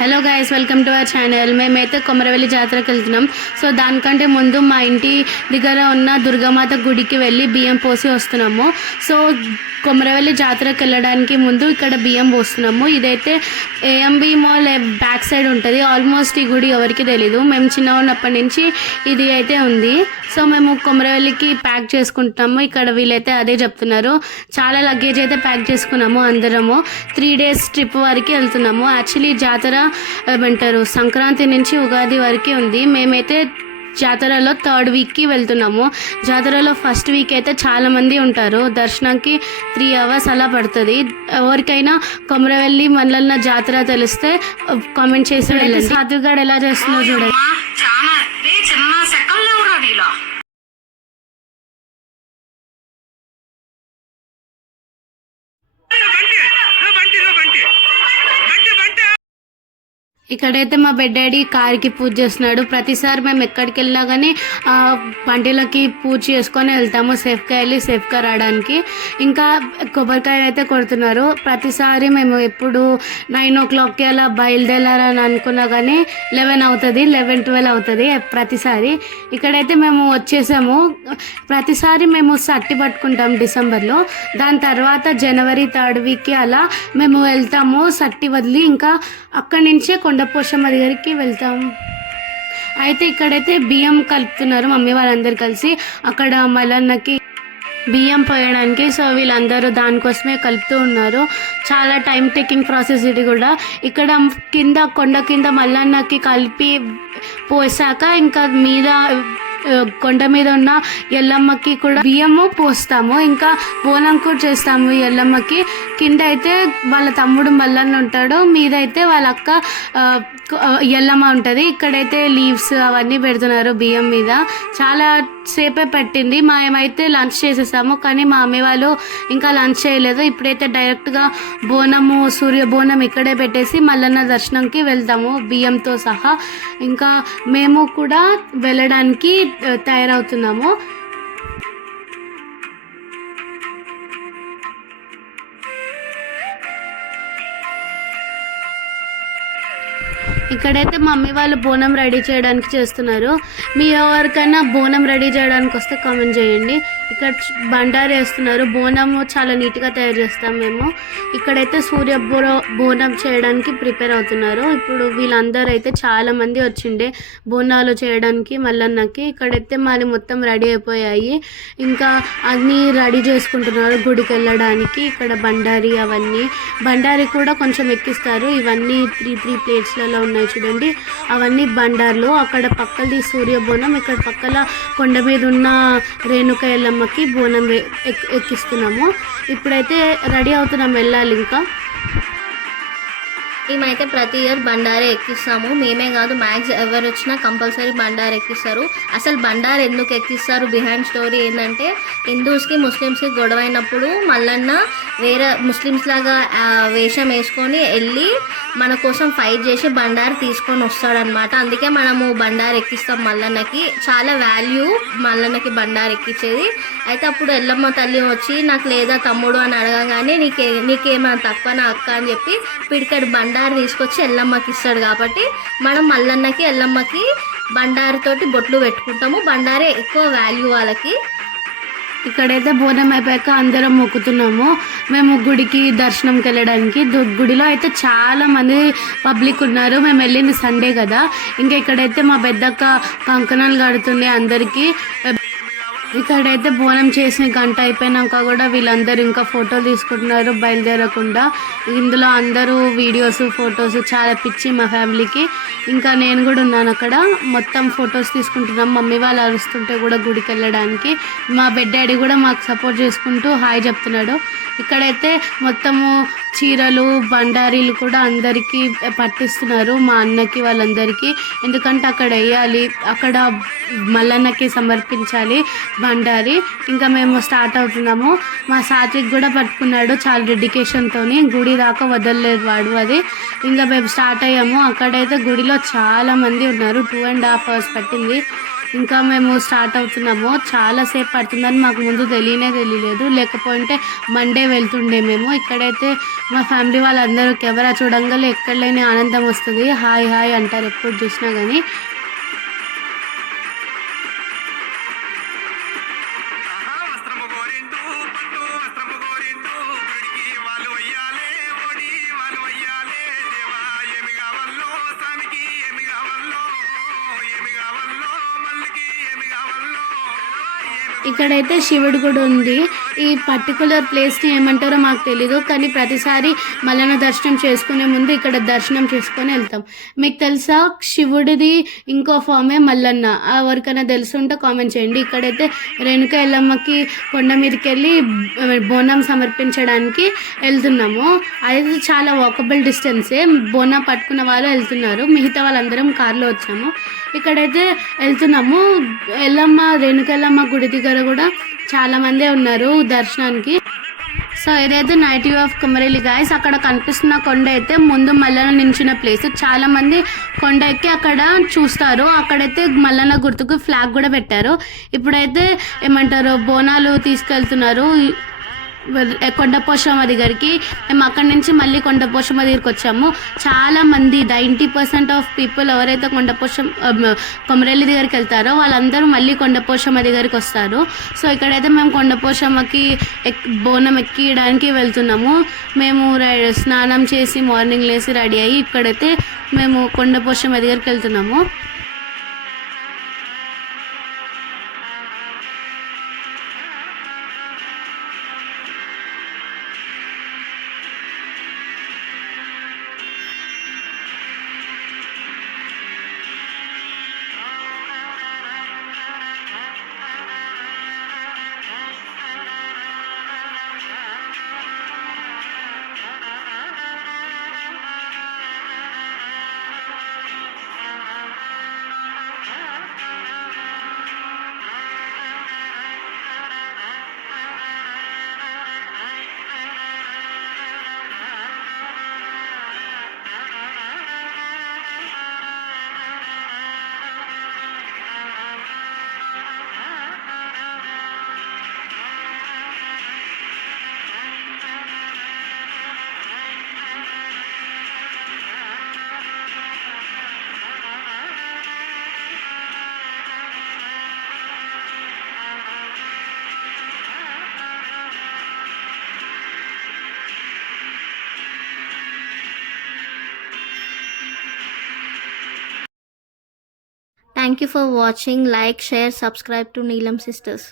Hello guys, welcome to our channel. మేమైతే కొమరవెల్లి జాతరకు వెళ్తున్నాం. సో దానికంటే ముందు మా ఇంటి దగ్గర ఉన్న దుర్గామాత గుడికి వెళ్ళి బియ్యం పోసి వస్తున్నాము. సో కొమరవెల్లి జాతరకు వెళ్ళడానికి ముందు ఇక్కడ బియ్యం పోస్తున్నాము. ఇదైతే ఏఎంబి మాల్ బ్యాక్ సైడ్ ఉంటుంది. ఆల్మోస్ట్ ఈ గుడి ఎవరికి తెలీదు. మేము చిన్న ఉన్నప్పటి నుంచి ఇది అయితే ఉంది. సో మేము కొమరవెల్లికి ప్యాక్ చేసుకుంటాము. ఇక్కడ వీళ్ళైతే అదే చెప్తున్నారు. చాలా లగేజ్ అయితే ప్యాక్ చేసుకున్నాము. అందరము 3 days ట్రిప్ వరకు వెళ్తున్నాము. యాక్చువల్లీ జాతర ఏమంటారు సంక్రాంతి నుంచి ఉగాది వరకు ఉంది. మేమైతే జాతరలో 3rd weekకి వెళ్తున్నాము. జాతరలో ఫస్ట్ వీక్ అయితే చాలామంది ఉంటారు. దర్శనానికి 3 hours అలా పడుతుంది. ఎవరికైనా కొమరవెల్లి మల్లన్న జాతర తెలిస్తే కామెంట్ చేసి వెళ్ళండి. సాత్విగాడు ఎలా చేస్తున్నావు చూడండి. ఇక్కడైతే మా డాడీ కార్కి పూజ చేస్తున్నాడు. ప్రతిసారి మేము ఎక్కడికి వెళ్ళినా కానీ ఆ పంటలకి పూజ చేసుకొని వెళ్తాము. సేఫ్గా వెళ్ళి సేఫ్గా రావడానికి. ఇంకా కొబ్బరికాయ అయితే కొడుతున్నారు. ప్రతిసారి మేము ఎప్పుడు 9 o'clockకి అలా బయలుదేరాలని అనుకున్నా కానీ 11 అవుతుంది, 11-12 అవుతుంది ప్రతిసారి. ఇక్కడైతే మేము వచ్చేసాము. ప్రతిసారి మేము సట్టి పట్టుకుంటాం డిసెంబర్లో. దాని తర్వాత జనవరి 3rd weekకి అలా మేము వెళ్తాము సట్టి వదిలి. ఇంకా అక్కడి నుంచే కొండపోశమ్మ దగ్గరికి వెళ్తాము. అయితే ఇక్కడైతే బియ్యం కలుపుతున్నారు మమ్మీ వాళ్ళందరూ కలిసి. అక్కడ మల్లన్నకి బియ్యం పోయడానికి. సో వీళ్ళందరూ దానికోసమే కలుపుతూ ఉన్నారు. చాలా టైం టేకింగ్ ప్రాసెస్ ఇది కూడా. ఇక్కడ కింద కొండ కింద మల్లన్నకి కలిపి పోసాక ఇంకా మీద కొండ మీద ఉన్న ఎల్లమ్మకి కూడా బియ్యము పోస్తాము. ఇంకా బోనం కూడా చేస్తాము ఎల్లమ్మకి. కింద అయితే వాళ్ళ తమ్ముడు మల్లన్న ఉంటాడు, మీద అయితే వాళ్ళ అక్క ఎల్లమ్మ ఉంటుంది. ఇక్కడైతే లీవ్స్ అవన్నీ పెడుతున్నారు బియ్యం మీద. చాలా సేపే పెట్టింది. మేమైతే లంచ్ చేసేసాము, కానీ మా అమ్మ వాళ్ళు ఇంకా లంచ్ చేయలేదు. ఇప్పుడైతే డైరెక్ట్గా బోనము సూర్య బోనం ఇక్కడే పెట్టేసి మల్లన్న దర్శనంకి వెళ్తాము బియ్యంతో సహా. ఇంకా మేము కూడా వెళ్ళడానికి తయారవుతున్నాము. ఇక్కడైతే మమ్మీ వాళ్ళు బోనం రెడీ చేయడానికి చేస్తున్నారు. మీ ఎవరికైనా బోనం రెడీ చేయడానికి వస్తే కామెంట్ చేయండి. ఇక్కడ బండారు వేస్తున్నారు. బోనము చాలా నీట్గా తయారు చేస్తాం మేము. ఇక్కడైతే సూర్య బోనం చేయడానికి ప్రిపేర్ అవుతున్నారు. ఇప్పుడు వీళ్ళందరూ అయితే చాలామంది వచ్చిండే బోనాలు చేయడానికి మల్లన్నకి. ఇక్కడైతే మాది మొత్తం రెడీ అయిపోయాయి. ఇంకా అన్నీ రెడీ చేసుకుంటున్నారు గుడికి వెళ్ళడానికి. ఇక్కడ బండారి అవన్నీ బండారి కూడా కొంచెం ఎక్కిస్తారు. ఇవన్నీ 3 ప్లేట్స్లలో ఉన్నాయి చూడండి, అవన్నీ బండార్లు. అక్కడ పక్కది సూర్య బోనం, ఇక్కడ పక్కల కొండ మీద ఉన్న రేణుక ఎల్లమ్మకి బోనం ఎక్కిస్తున్నాము. ఇప్పుడైతే రెడీ అవుతున్నాం, వెళ్ళాలి. ఇంకా మేమైతే ప్రతి ఇయర్ బండారే ఎక్కిస్తాము. మేమే కాదు, మ్యాక్స్ ఎవరు వచ్చినా కంపల్సరీ బండారు ఎక్కిస్తారు. అసలు బండారు ఎందుకు ఎక్కిస్తారు, బిహైండ్ స్టోరీ ఏంటంటే, హిందూస్కి ముస్లిమ్స్కి గొడవ అయినప్పుడు మల్లన్న వేరే ముస్లిమ్స్ లాగా వేషం వేసుకొని వెళ్ళి మన కోసం ఫైట్ చేసి బండారు తీసుకొని వస్తాడనమాట. అందుకే మనము బండారు ఎక్కిస్తాం మల్లన్నకి. చాలా వాల్యూ మల్లన్నకి బండారు ఎక్కించేది. అయితే అప్పుడు ఎల్లమ్మ తల్లి వచ్చి నాకు లేదా తమ్ముడు అని అడగగానే నీకేమైనా తక్కువ నా అక్క అని చెప్పి పిడికడి బండారు తీసుకొచ్చి ఎల్లమ్మకి ఇస్తాడు. కాబట్టి మనం మల్లన్నకి ఎల్లమ్మకి బండారుతోటి బొట్లు పెట్టుకుంటాము. బండారే ఎక్కువ వాల్యూ వాళ్ళకి. ఇక్కడైతే బోనం అయిపోయాక అందరం మొక్కుతున్నాము మేము గుడికి దర్శనంకి వెళ్ళడానికి. గుడిలో అయితే చాలా మంది పబ్లిక్ ఉన్నారు. మేము వెళ్ళింది సండే కదా. ఇంకా ఇక్కడైతే మా పెద్దక్క కంకణాలు కడుతుంది అందరికీ. ఇక్కడైతే బోనం చేసిన గంట అయిపోయినాక కూడా వీళ్ళందరూ ఇంకా ఫోటోలు తీసుకుంటున్నారు బయలుదేరకుండా. ఇందులో అందరూ వీడియోస్ ఫొటోస్ చాలా పిచ్చి మా ఫ్యామిలీకి. ఇంకా నేను కూడా ఉన్నాను అక్కడ. మొత్తం ఫొటోస్ తీసుకుంటున్నాం. మమ్మీ వాళ్ళు అరుస్తుంటే కూడా గుడికి వెళ్ళడానికి. మా డాడీ కూడా మాకు సపోర్ట్ చేసుకుంటూ హాయ్ చెప్తున్నాడు. ఇక్కడైతే మొత్తము చీరలు బండారీలు కూడా అందరికీ పట్టిస్తున్నారు, మా అన్నకి వాళ్ళందరికీ. ఎందుకంటే అక్కడ వేయాలి, అక్కడ మల్లన్నకి సమర్పించాలి బండారి. ఇంకా మేము స్టార్ట్ అవుతున్నాము. మా సాత్విక్ కూడా పట్టుకున్నాడు చాలా డెడికేషన్తో. గుడి దాకా వదలలేదు వాడు అది. ఇంకా మేము స్టార్ట్ అయ్యాము. అక్కడైతే గుడిలో చాలా మంది ఉన్నారు. 2.5 hours పట్టింది. ఇంకా మేము స్టార్ట్ అవుతున్నాము. చాలాసేపు పడుతుందని మాకు ముందు తెలియలేదు. లేకపోతే మండే వెళ్తుండే మేము. ఇక్కడైతే మా ఫ్యామిలీ వాళ్ళందరూ కెమెరా చూడంగానే ఎక్కడ లేని ఆనందం వస్తుంది. హాయ్ హాయ్ అంటారు ఎప్పుడు చూసినా కానీ. ఇక్కడైతే శివుడు గుడి ఉంది. ఈ పర్టికులర్ ప్లేస్ని ఏమంటారో మాకు తెలీదు, కానీ ప్రతిసారి మల్లన్న దర్శనం చేసుకునే ముందు ఇక్కడ దర్శనం చేసుకొని వెళ్తాం. మీకు తెలుసా శివుడిది ఇంకో ఫామే మల్లన్న? ఎవరికైనా తెలుసుంటే కామెంట్ చేయండి. ఇక్కడైతే రేణుక ఎల్లమ్మకి కొండ మీదకి వెళ్ళి బోనం సమర్పించడానికి వెళ్తున్నాము. అదైతే చాలా వాకబుల్ డిస్టెన్సే. బోనం పట్టుకున్న వాళ్ళు వెళ్తున్నారు, మిగతా వాళ్ళందరం కార్లో వచ్చాము. ఇక్కడైతే వెళ్తున్నాము. రేణుక ఎల్లమ్మ గుడి దగ్గర కూడా చాలా మందే ఉన్నారు దర్శనానికి. సో ఇదైతే night view of Komareli guys. అక్కడ కనిపిస్తున్న కొండ అయితే ముందు మల్లన్న నించిన ప్లేస్. చాలా మంది కొండ ఎక్కి అక్కడ చూస్తారు. అక్కడైతే మల్లన్న గుర్తుకు ఫ్లాగ్ కూడా పెట్టారు. ఇప్పుడైతే ఏమంటారు బోనాలు తీసుకెళ్తున్నారు కొండపోషమ్మ దగ్గరికి. మేము అక్కడి నుంచి మళ్ళీ కొండపోషమ్మ దగ్గరికి వచ్చాము. చాలామంది 90% ఆఫ్ పీపుల్ ఎవరైతే కొమరేలి దగ్గరికి వెళ్తారో వాళ్ళందరూ మళ్ళీ కొండపోషమ్మ దగ్గరికి వస్తారు. సో ఇక్కడైతే మేము కొండపోషమ్మకి బోనం ఎక్కియడానికి వెళ్తున్నాము. మేము స్నానం చేసి మార్నింగ్ లేసి రెడీ అయ్యి ఇక్కడైతే మేము కొండపోషమ్మ దగ్గరికి వెళ్తున్నాము. Thank you for watching. Like, share, subscribe to Neelam Sisters.